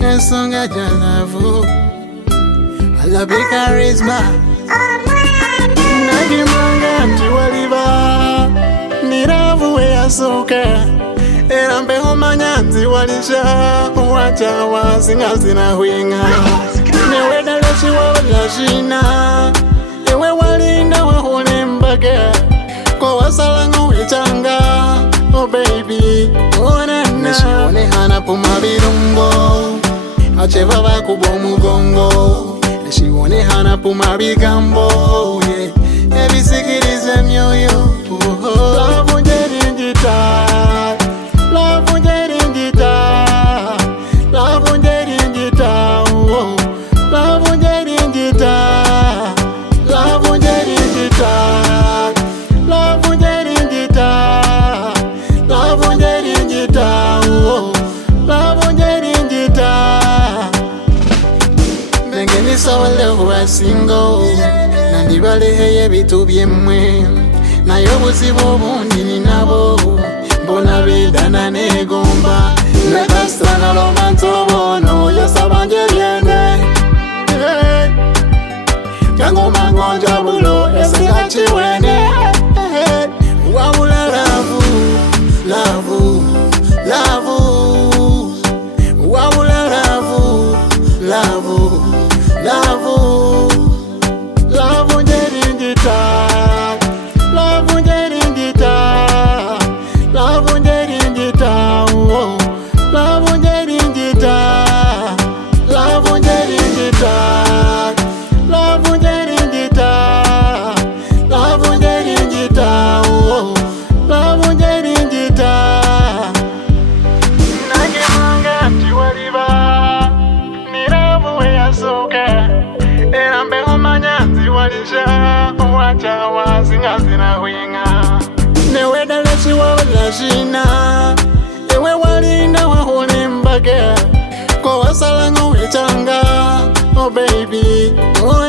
Ensonga jalavu alabi charisma Nagimanga nti waliba Niravu weyasoka Era mbeho manyanzi walisha Wacha wazinga zinahwinga Newe daloshi wawala shina Ewe walinda wahule mbaga Kwa wasalangu wechanga Oh baby, oh nana Neshione hana pumabirumbo Acheva wakubo mugongo Neshione hana pumabigambo Ebisikirize myoyo Love unjeringita Love unjeringita Love unjeringita Love unjeringita Love unjeringita Love unjeringita Love unjeringita Love unjeringita Nengeni sawale huwa single Nandibalehe bitu byemwe Nayo buzibu bundi ninabo Mbona bidana negomba Nekastana romanto bono Yasabanje byene Jango mangonja bulo Esengachi wene Wawula lavu Lavu Lavu Wawula lavu Lavu Lavu Love unjeringita Love unjeringita Love unjeringita Love unjeringita Love unjeringita Love unjeringita Love unjeringita Love unjeringita Nagimanga nti waliba Niravu weyasoka Era mbeho manyanzi walisha Wacha wazinga zinahwinga Newe daleshi wawala shina Ewe walinda wahule mbaga Kwa wasalangu wechanga Oh baby, oh